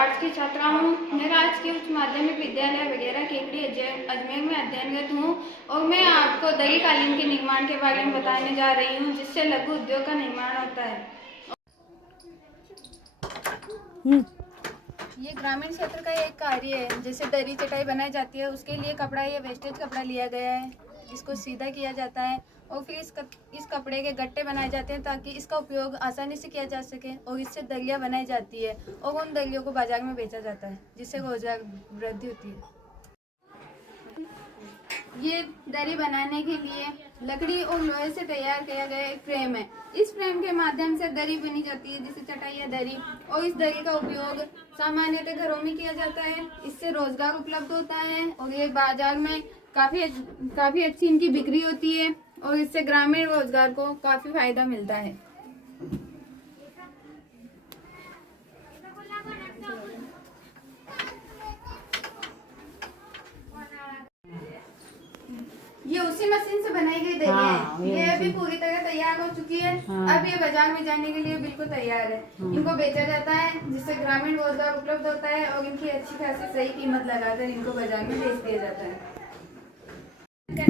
Arts की छात्रा हूँ। मैं राजकीय उच्च माध्यमिक विद्यालय वगैरह केकड़ी अजमेर में अध्ययनरत हूँ और मैं आपको दरी कालीन के निर्माण के बारे में बताने जा रही हूँ, जिससे लघु उद्योग का निर्माण होता है। ये ग्रामीण क्षेत्र का एक कार्य है। जैसे दरी चटाई बनाई जाती है, उसके लिए कपड़ा, ये वेस्टेज कपड़ा लिया गया है, इसको सीधा किया जाता है और फिर इस कपड़े के गट्टे बनाए जाते हैं ताकि इसका उपयोग आसानी से किया जा सके और इससे दरियाँ बनाई जाती है और उन दरियों को बाजार में बेचा जाता है, जिससे रोजगार वृद्धि होती है। ये दरी बनाने के लिए लकड़ी और लोहे से तैयार किया गया एक फ्रेम है। इस फ्रेम के माध्यम से दरी बनी जाती है, जिसे चटाई या दरी, और इस दरी का उपयोग सामान्यतः घरों में किया जाता है। इससे रोजगार उपलब्ध होता है और ये बाजार में काफी अच्छी इनकी बिक्री होती है और इससे ग्रामीण रोजगार को काफी फायदा मिलता है। ये उसी मशीन से बनाई गई दरी है। ये अभी पूरी तरह तैयार हो चुकी है। अब ये बाजार में जाने के लिए बिल्कुल तैयार है। इनको बेचा जाता है, जिससे ग्रामीण रोजगार उपलब्ध होता है और इनकी अच्छी खासी सही कीमत लगाकर इनको बाजार में बेच दिया जाता है।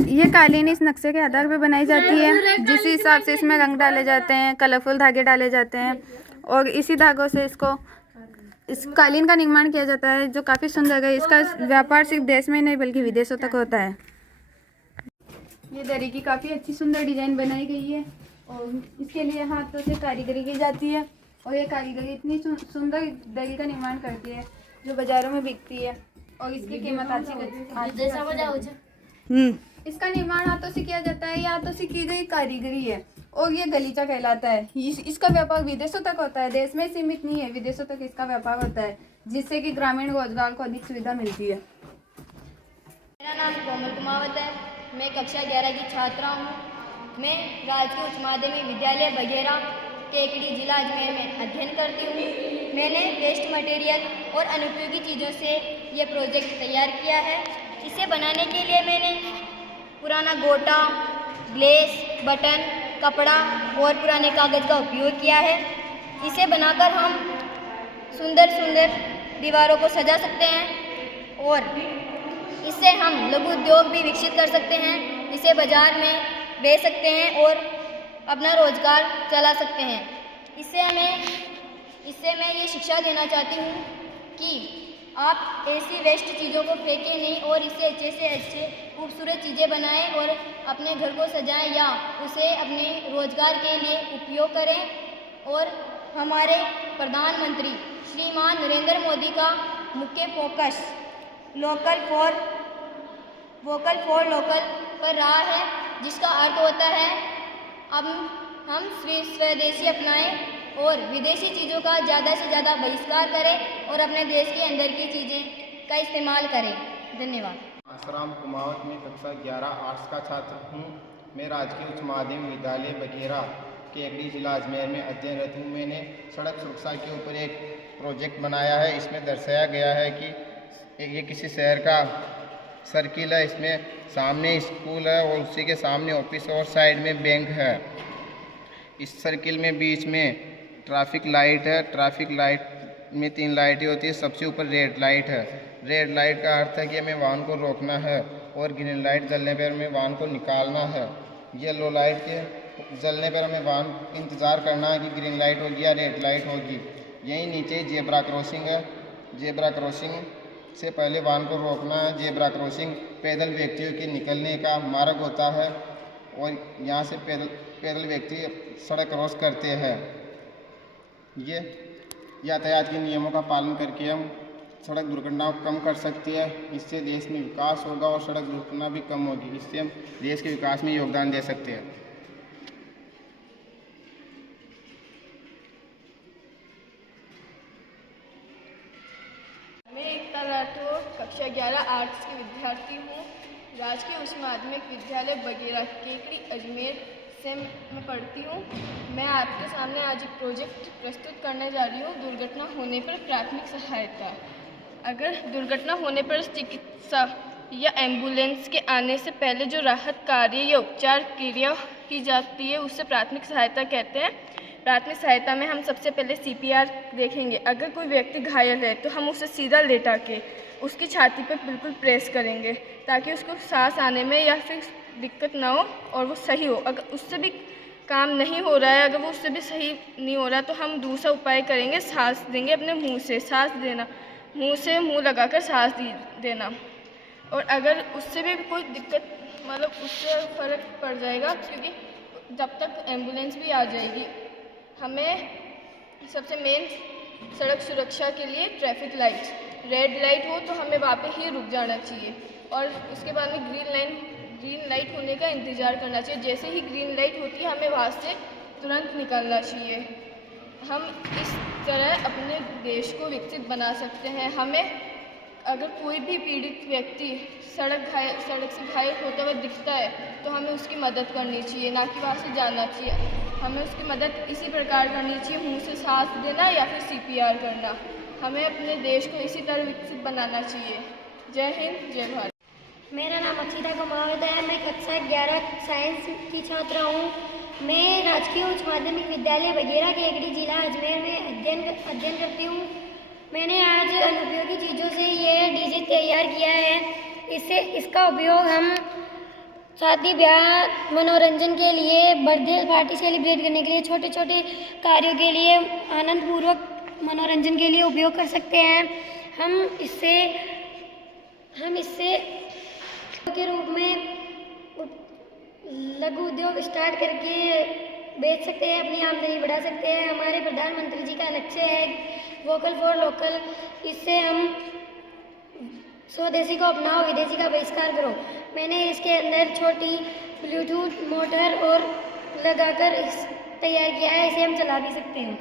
ये कालीन इस नक्शे के आधार पर बनाई जाती है, जिस हिसाब से इसमें रंग डाले जाते हैं, कलरफुल धागे डाले जाते हैं और इसी धागों से इस कालीन का निर्माण किया जाता है, जो काफ़ी सुंदर है। इसका व्यापार सिर्फ देश में नहीं बल्कि विदेशों तक होता है। ये दरी की काफ़ी अच्छी सुंदर डिजाइन बनाई गई है और इसके लिए हाथों से कारीगरी की जाती है और ये कारीगरी इतनी सुंदर दरी का निर्माण करती है जो बाज़ारों में बिकती है और इसकी कीमत इसका निर्माण हाथों से किया जाता है। ये हाथों से की गई कारीगरी है और ये गलीचा कहलाता है। इसका व्यापार विदेशों तक होता है, देश में सीमित नहीं है, विदेशों तक इसका व्यापार होता है, जिससे कि ग्रामीण रोजगार को अधिक सुविधा मिलती है। मेरा नाम कोमल कुमावत है। मैं कक्षा 11 की छात्रा हूँ। मैं राजकीय उच्च माध्यमिक विद्यालय बघेरा केकड़ी जिला अजमेर में अध्ययन करती हूँ। मैंने वेस्ट मटेरियल और अनुपयोगी चीज़ों से ये प्रोजेक्ट तैयार किया है। इसे बनाने के लिए मैंने पुराना गोटा, ग्लेस, बटन, कपड़ा और पुराने कागज़ का उपयोग किया है। इसे बनाकर हम सुंदर सुंदर दीवारों को सजा सकते हैं और इससे हम लघु उद्योग भी विकसित कर सकते हैं। इसे बाज़ार में बेच सकते हैं और अपना रोजगार चला सकते हैं। इससे मैं ये शिक्षा देना चाहती हूँ कि आप ऐसी वेस्ट चीज़ों को फेंकें नहीं और इससे अच्छे से अच्छे खूबसूरत चीज़ें बनाएं और अपने घर को सजाएं या उसे अपने रोजगार के लिए उपयोग करें। और हमारे प्रधानमंत्री श्रीमान नरेंद्र मोदी का मुख्य फोकस वोकल फॉर लोकल पर रहा है, जिसका अर्थ होता है अब हम स्वदेशी अपनाएं और विदेशी चीज़ों का ज़्यादा से ज़्यादा बहिष्कार करें और अपने देश के अंदर की चीज़ें का इस्तेमाल करें। धन्यवाद। आसाराम कुमावत में कक्षा 11 आर्ट्स का छात्र हूँ। मैं राजकीय उच्च माध्यमिक विद्यालय बघेरा केकड़ी जिला अजमेर में अध्ययनरत हूँ। मैंने सड़क सुरक्षा के ऊपर एक प्रोजेक्ट बनाया है। इसमें दर्शाया गया है कि ये किसी शहर का सर्किल है। इसमें सामने स्कूल है और उसी के सामने ऑफिस और साइड में बैंक है। इस सर्किल में बीच में ट्रैफिक लाइट है। ट्रैफिक लाइट में 3 लाइटें होती है। सबसे ऊपर रेड लाइट है। रेड लाइट का अर्थ है कि हमें वाहन को रोकना है और ग्रीन लाइट जलने पर हमें वाहन को निकालना है। येलो लाइट के जलने पर हमें वाहन इंतज़ार करना है कि ग्रीन लाइट होगी या रेड लाइट होगी। यहीं नीचे जेब्रा क्रॉसिंग है। जेब्रा क्रॉसिंग से पहले वाहन को रोकना है। जेब्रा क्रॉसिंग पैदल व्यक्तियों के निकलने का मार्ग होता है और यहाँ से पैदल व्यक्ति सड़क क्रॉस करते हैं। ये यातायात के नियमों का पालन करके हम सड़क दुर्घटनाओं को कम कर सकते हैं। इससे देश में विकास होगा और सड़क दुर्घटना भी कम होगी। इससे हम देश के विकास में योगदान दे सकते हैं। मैं एकता राठौर कक्षा 11 आर्ट्स की विद्यार्थी हूँ। राजकीय उच्च माध्यमिक विद्यालय बघेरा केकड़ी अजमेर से मैं पढ़ती हूँ। मैं आपके सामने आज एक प्रोजेक्ट प्रस्तुत करने जा रही हूँ, दुर्घटना होने पर प्राथमिक सहायता। अगर दुर्घटना होने पर चिकित्सा या एम्बुलेंस के आने से पहले जो राहत कार्य या उपचार क्रिया की जाती है उसे प्राथमिक सहायता कहते हैं। प्राथमिक सहायता में हम सबसे पहले CPR देखेंगे। अगर कोई व्यक्ति घायल है तो हम उसे सीधा लेटा के उसकी छाती पर बिल्कुल प्रेस करेंगे ताकि उसको सांस आने में या फिर दिक्कत ना हो और वो सही हो। अगर उससे भी काम नहीं हो रहा है, अगर वो उससे भी सही नहीं हो रहा तो हम दूसरा उपाय करेंगे, सांस देंगे अपने मुंह से, सांस देना, मुंह से मुंह लगाकर सांस देना। और अगर उससे भी कोई दिक्कत मतलब उससे फ़र्क पड़ जाएगा, क्योंकि जब तक एम्बुलेंस भी आ जाएगी। हमें सबसे मेन सड़क सुरक्षा के लिए ट्रैफिक लाइट, रेड लाइट हो तो हमें वहाँ पे ही रुक जाना चाहिए और उसके बाद में ग्रीन लाइट होने का इंतज़ार करना चाहिए। जैसे ही ग्रीन लाइट होती है हमें वहाँ से तुरंत निकलना चाहिए। हम इस तरह अपने देश को विकसित बना सकते हैं। हमें अगर कोई भी पीड़ित व्यक्ति सड़क से घायल होता हुआ दिखता है तो हमें उसकी मदद करनी चाहिए, ना कि वहाँ से जाना चाहिए। हमें उसकी मदद इसी प्रकार करनी चाहिए, मुंह से सांस देना या फिर CPR करना। हमें अपने देश को इसी तरह विकसित बनाना चाहिए। जय हिंद, जय भारत। मेरा नाम अक्षिता कुमावत है। मैं कक्षा 11 साइंस की छात्रा हूँ। मैं राजकीय उच्च माध्यमिक विद्यालय बघेरा केकड़ी जिला अजमेर में अध्ययन करती हूँ। मैंने आज अनुपयोगी चीज़ों से ये डीजे तैयार किया है। इसका उपयोग हम शादी ब्याह मनोरंजन के लिए, बर्थडे पार्टी सेलिब्रेट करने के लिए, छोटे छोटे कार्यों के लिए, आनंदपूर्वक मनोरंजन के लिए उपयोग कर सकते हैं। हम इससे के रूप में लघु उद्योग स्टार्ट करके बेच सकते हैं, अपनी आमदनी बढ़ा सकते हैं। हमारे प्रधानमंत्री जी का लक्ष्य है वोकल फॉर लोकल। इससे हम स्वदेशी को अपनाओ, विदेशी का बहिष्कार करो। मैंने इसके अंदर छोटी ब्लूटूथ मोटर और लगाकर तैयार किया है, इसे हम चला भी सकते हैं।